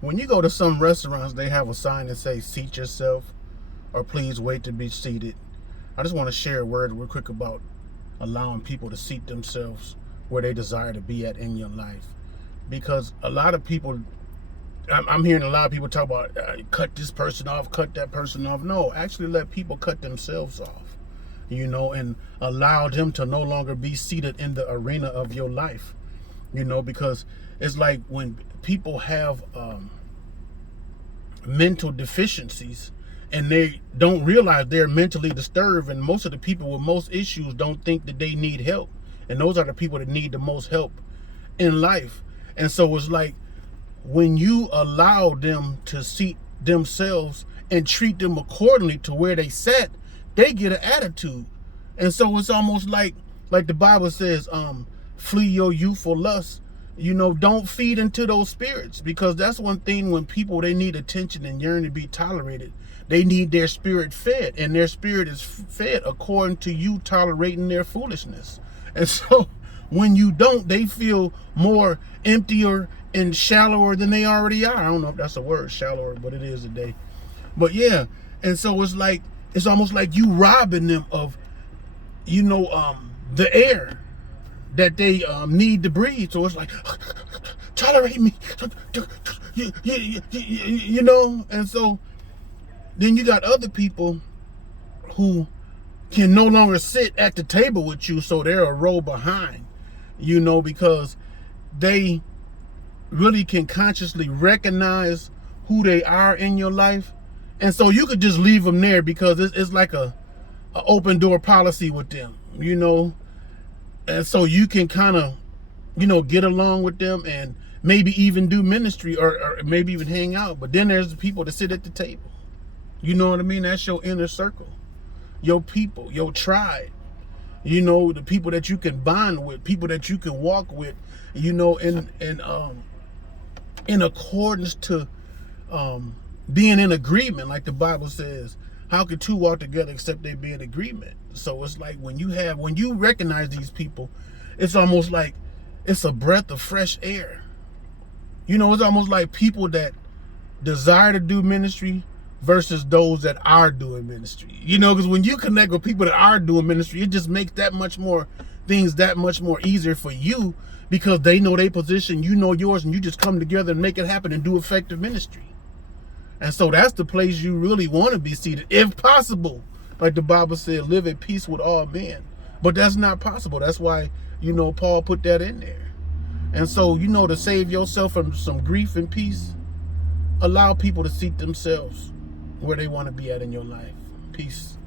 When you go to some restaurants, they have a sign that says seat yourself or please wait to be seated. I just want to share a word real quick about allowing people to seat themselves where they desire to be at in your life. Because a lot of people, I'm hearing a lot of people talk about cut this person off, cut that person off. No, actually let people cut themselves off, and allow them to no longer be seated in the arena of your life, because it's like when people have mental deficiencies and they don't realize they're mentally disturbed, and most of the people with most issues don't think that they need help, and those are the people that need the most help in life. And so it's like when you allow them to seat themselves and treat them accordingly to where they sat, they get an attitude. And so it's almost like the Bible says, flee your youthful lust. Don't feed into those spirits, because that's one thing. When people, they need attention and yearn to be tolerated, they need their spirit fed, and their spirit is fed according to you tolerating their foolishness. And so when you don't, they feel more emptier and shallower than they already are. I don't know if that's a word, shallower, but it is today. But yeah, and so it's almost like you robbing them of, the air that they need to breathe. So it's like, tolerate me, and so then you got other people who can no longer sit at the table with you, so they're a row behind, because they really can consciously recognize who they are in your life. And so you could just leave them there, because it's like a open door policy with them, and so you can kind of, get along with them and maybe even do ministry, or maybe even hang out. But then there's the people that sit at the table. You know what I mean? That's your inner circle, your people, your tribe, the people that you can bond with, people that you can walk with, in accordance to being in agreement. Like the Bible says, how could two walk together except they be in agreement? So it's like when you recognize these people, it's almost like it's a breath of fresh air. It's almost like people that desire to do ministry versus those that are doing ministry. Because when you connect with people that are doing ministry, it just makes things that much more easier for you, because they know their position, you know yours, and you just come together and make it happen and do effective ministry. And so that's the place you really want to be seated, if possible. Like the Bible said, live at peace with all men. But that's not possible. That's why, Paul put that in there. And so, to save yourself from some grief and peace, allow people to seat themselves where they want to be at in your life. Peace.